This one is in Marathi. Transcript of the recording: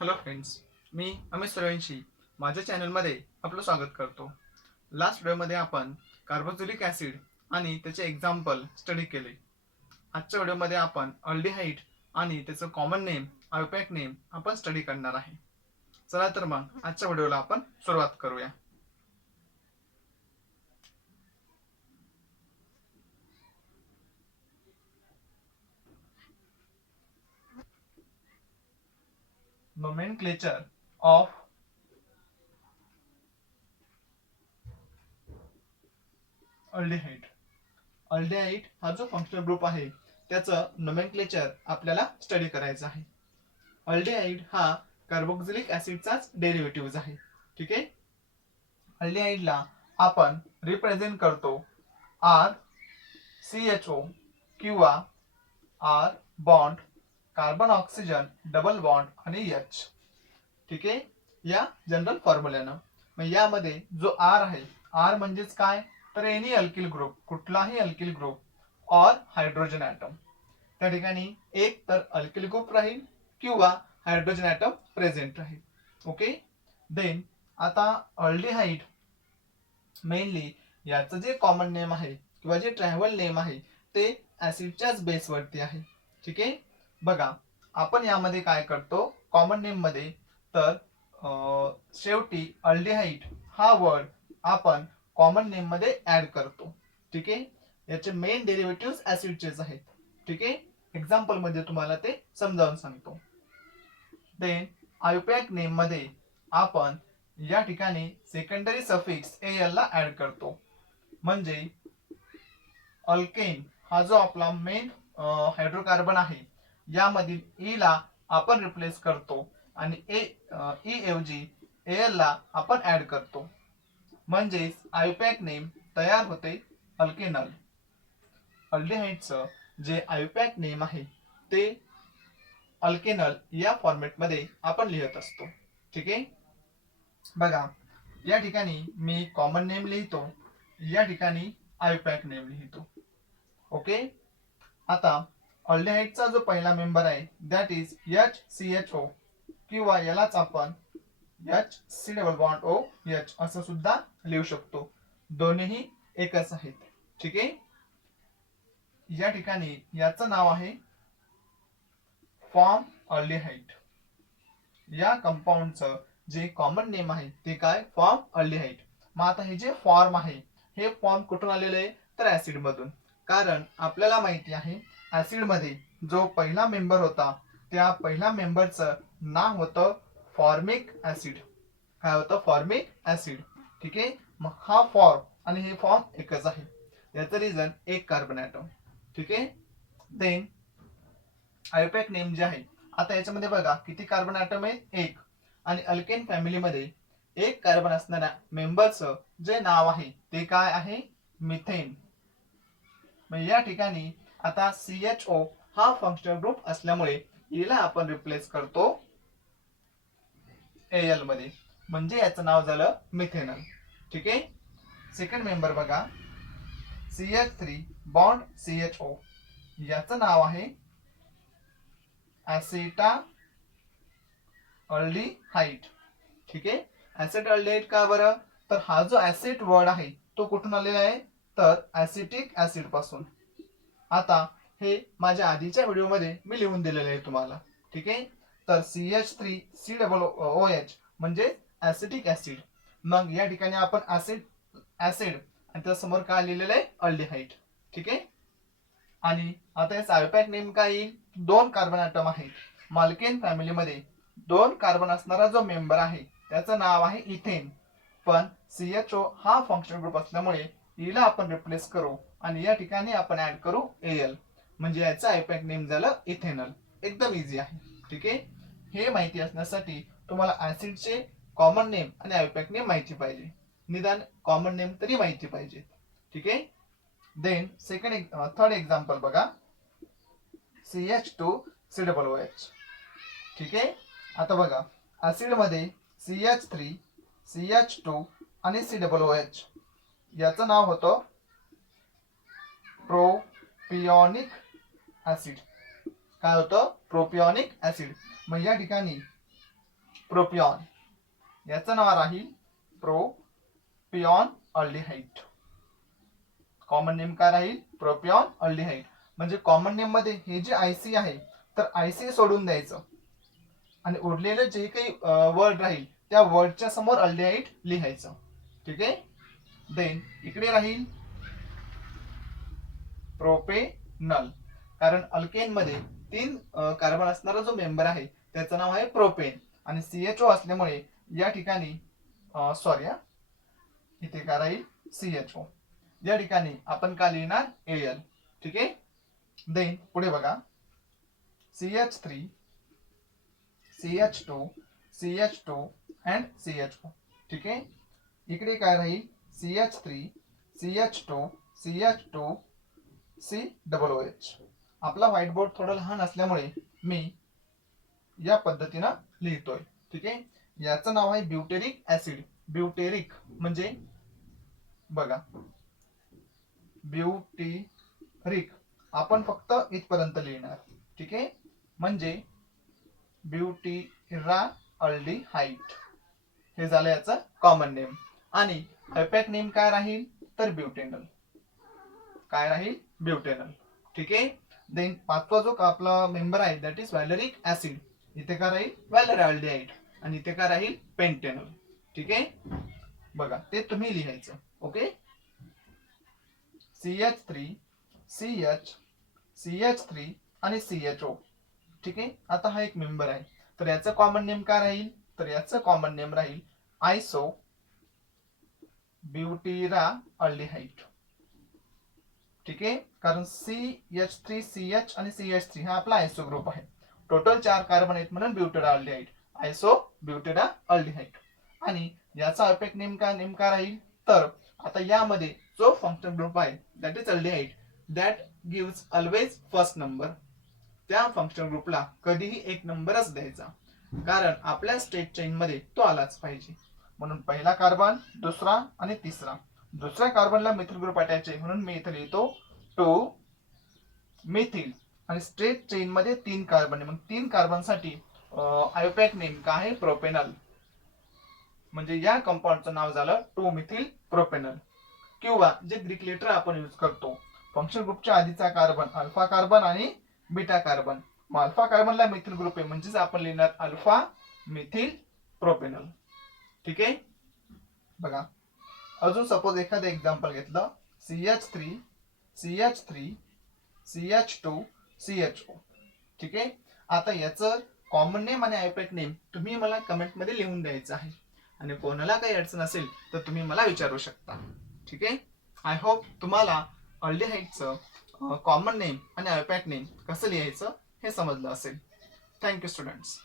हॅलो फ्रेंड्स, मी अमित सूर्यवंशी माझ्या चॅनलमध्ये आपलं स्वागत करतो. लास्ट व्हिडिओमध्ये आपण कार्बोक्सिलिक ॲसिड आणि त्याचे एक्झाम्पल स्टडी केले. आजच्या व्हिडिओमध्ये आपण अल्डिहाइड आणि त्याचं कॉमन नेम, आयोपॅक नेम आपण स्टडी करणार आहे. चला तर मग आजच्या व्हिडिओला आपण सुरुवात करूया. Nomenclature of aldehyde. अल्डिहाइड हा जो फंक्शनल ग्रुप आहे त्याचं नोमेनक्लेचर आपल्याला स्टडी करायचं आहे. अल्डिहाइड हा कार्बोक्सिलिक ऍसिडचाच डेरिव्हेटिव्ह आहे. ठीक आहे. अल्डिहाइडला आपण रिप्रेझेंट करतो आर CHO किंवा R bond carbon oxygen double bond आणि H. ठीक आहे. या जनरल फॉर्म्युल्यानं मग यामध्ये जो आर आहे, आर म्हणजेच काय तर एनी अल्किल ग्रुप, कुठलाही अल्किल ग्रुप और हायड्रोजन ॲटम. त्या ठिकाणी एक तर अल्किल ग्रुप राहील किंवा हायड्रोजन ॲटम प्रेझेंट राहील. ओके. देन आता अल्डिहाइड मेनली याचं जे कॉमन नेम आहे किंवा जे ट्रॅव्हल नेम आहे ते ऍसिडच्याच बेसवरती आहे. ठीक आहे. बघा आपण यामध्ये काय करतो कॉमन नेम मध्ये तर शेवटी अल्डिहाइड हा वर्ड आपण कॉमन नेम मध्ये ऍड करतो. ठीक आहे. याचे मेन डेरिव्हेटिव्ह ऍसिडचेच आहेत. ठीक आहे. एक्झाम्पल मध्ये तुम्हाला ते समजावून सांगतो. देन आयोपॅक नेम मध्ये आपण या ठिकाणी सेकंडरी सफिक्स एल ला ऍड करतो. म्हणजे अल्केन हा जो आपला मेन हायड्रोकार्बन आहे यामधील ई ला आपण रिप्लेस करतो आणि ई ऐवजी एल ला आपण ऍड करतो. म्हणजेच आयोपॅक नेम तयार होते अल्केनल. अल्डिहाइडचं जे आयोपॅक नेम आहे ते अल्केनल या फॉर्मेटमध्ये आपण लिहित असतो. ठीक आहे. बघा या ठिकाणी मी कॉमन नेम लिहितो, या ठिकाणी आयोपॅक नेम लिहितो. ओके. आता अल्डिहाइडचा जो पहिला मेंबर आहे दॅट इज HCHO किंवा यालाच आपण HCOOH असं सुद्धा लिहू शकतो. दोन्ही एकच आहेत. ठीक आहे. या ठिकाणी याचं नाव आहे फॉर्म अल्डिहाइड. या कंपाऊंडचं जे कॉमन नेम आहे ते काय फॉर्म अल्डिहाइड. मग आता हे जे फॉर्म आहे हे फॉर्म कुठून आलेलं आहे तर ऍसिड मधून. कारण आपल्याला माहिती आहे ऍसिड मध्ये जो पहिला मेंबर होता त्या पहिल्या मेंबरचं नाव होतं फॉर्मिक ऍसिड. काय होतं फॉर्मिक ऍसिड. ठीक आहे. मग हा फॉर्म आणि हे फॉर्म एकच आहे. याचं रिझन एक कार्बन ॲटम. ठीक आहे. देन आयोपॅक नेम जे आहे आता याच्यामध्ये बघा किती कार्बन ॲटम आहे एक. आणि अल्केन फॅमिलीमध्ये एक कार्बन असणाऱ्या मेंबरचं जे नाव आहे ते काय आहे मिथेन. मग या ठिकाणी आता CHO हा फंक्शनल ग्रुप असल्यामुळे याला आपण रिप्लेस करतो Al मध्ये. म्हणजे याचं नाव झालं मिथेनॉल. ठीक आहे. सेकंड मेंबर बघा CH3 बॉन्ड CHO याचं नाव आहे ऍसेटा अल्डिहाइड. ठीक आहे. ऍसेट अल्डिहाइड का बरं तर हा जो ऍसिड वर्ड आहे तो कुठून आलेला आहे तर ऍसिटिक ऍसिड पासून. आता हे माझ्या आधीच्या व्हिडिओमध्ये मी लिहून दिलेले आहे तुम्हाला. ठीक आहे. तर CH3COOH म्हणजे ऍसिटिक ऍसिड. मग या ठिकाणी आपण ऍसिड आणि त्यासमोर काय लिहिलेलं आहे अल्डिहाइड. ठीक आहे. आणि आता याचा आयोपॅक नेम काय येईल दोन कार्बन ॲटम आहेत. माल्केन फॅमिलीमध्ये दोन कार्बन असणारा जो मेंबर आहे त्याचं नाव आहे इथेन. पण CHO हा फंक्शनल ग्रुप असल्यामुळे हिला आपण रिप्लेस करू आणि या ठिकाणी आपण ऍड करू Al. म्हणजे याचा आयोपॅक नेम झालं इथेनॉल. एकदम इझी आहे. ठीक आहे. हे माहिती असण्यासाठी तुम्हाला ऍसिडचे कॉमन नेम आणि आयोपॅक नेम माहिती पाहिजे. निदान कॉमन नेम तरी माहिती पाहिजे. ठीक आहे. देन थर्ड एक्झाम्पल बघा CH2COOH. ठीक आहे. आता बघा ऍसिड मध्ये CH3 CH2 आणि COOH याचं नाव होतं प्रोपिऑनिक ऍसिड. काय होतं प्रोपिऑनिक ऍसिड. मग या ठिकाणी प्रोपिऑन, याचं नाव राहील प्रोपिऑन अल्डिहाइड. कॉमन नेम काय राहील? प्रोपिऑन अल्डिहाइड. म्हणजे कॉमन नेम मध्ये हे जे आयसी आहे तर आयसी सोडून द्यायचं आणि उरलेलं जे काही वर्ड राहील त्या वर्डच्या समोर अल्डिहाइड लिहायचं. ठीक आहे. देन इकडे राहील प्रोपेनल, कारण अल्केन मध्ये 3 कार्बन असणारा जो मेंबर आहे त्याचं नाव आहे प्रोपेन आणि CHO असल्यामुळे या ठिकाणी इथे काय राहील? CHO. या ठिकाणी आपण काय लिहिणार? Al. ठीक आहे. देन पुढे बघा, CH3 CH2 CH2 and CHO. ठीक आहे. इकडे काय राहील? CH3 CH2 CH2 COOH. आपला व्हाईट बोर्ड थोडा लहान असल्यामुळे मी या पद्धतीनं लिहितोय. ठीक आहे. याचं नाव आहे ब्युटेरिक ऍसिड. ब्युटेरिक म्हणजे बघा, ब्युटेरिक आपण फक्त इथपर्यंत लिहिणार. ठीक आहे. म्हणजे ब्युटिराल्डिहाइड हे झालं याचं कॉमन नेम. आणि आयपॅक नेम काय राहील? तर ब्युटेनल. काय राहील? ब्युटेनल. ठीक आहे. देन पाचवा जो आपला मेंबर आहे दॅट इज व्हॅलेरिक ऍसिड. इथे काय राहील? व्हॅलेरॅल्डिहाइड आणि इथे काय राहील? पेंटेनल. ठीक आहे. बघा ते तुम्ही लिहायचं. ओके. CH3 CH CH3 आणि CHO. ठीक आहे. आता हा एक मेंबर आहे तर याचं कॉमन नेम काय राहील? तर याचं कॉमन नेम राहील आयसो ब्युटिराल्डिहाइड. ठीक आहे. कारण CH3 CH आणि CH3 हा आपला आयसो ग्रुप आहे. टोटल 4 कार्बन आहेत म्हणून ब्युटिराल्डिहाइड, आयसो ब्युटिराल्डिहाइड. आणि याचा आयपॅक नेम काय राहील? तर आता यामध्ये जो फंक्शनल ग्रुप आहे that is aldehyde that gives always first number. त्या फंक्शनल ग्रुपला कधीही एक नंबरच द्यायचा, कारण आपल्या स्टेट चेन मध्ये तो आलाच पाहिजे. म्हणून पहिला कार्बन, दुसरा आणि तिसरा. दुसऱ्या कार्बनला मिथिल ग्रुप अटॅच आहे म्हणून मी इथे लिहितो 2 मिथिल. आणि स्ट्रेट चेन मध्ये 3 कार्बन आहे, मग 3 कार्बन साठी आयोपॅक नेम काय आहे? प्रोपेनल. म्हणजे या कंपाऊंडचं नाव झालं 2 मिथिल प्रोपेनल. किंवा जे ग्रीक लेटर आपण यूज करतो फंक्शन ग्रुपच्या आधीचा कार्बन अल्फा कार्बन आणि बीटा कार्बन. मग अल्फा कार्बनला मिथिल ग्रुप आहे म्हणजेच आपण लिहिणार अल्फा मिथिल प्रोपेनल. ठीक आहे. बघा अजून सपोज एखादं एक्झाम्पल घेतलं, CH3 CH3 CH2 CHO. ठीक आहे. आता याचं कॉमन नेम आणि आयपॅक नेम तुम्ही मला कमेंट मध्ये लिहून द्यायचं आहे आणि कोणाला काही अडचण असेल तर तुम्ही मला विचारू शकता. ठीक आहे. आय होप तुम्हाला अल्डिहाइडचं कॉमन नेम आणि आयपॅक नेम कसं लिहायचं हे समजलं असेल. Thank you students.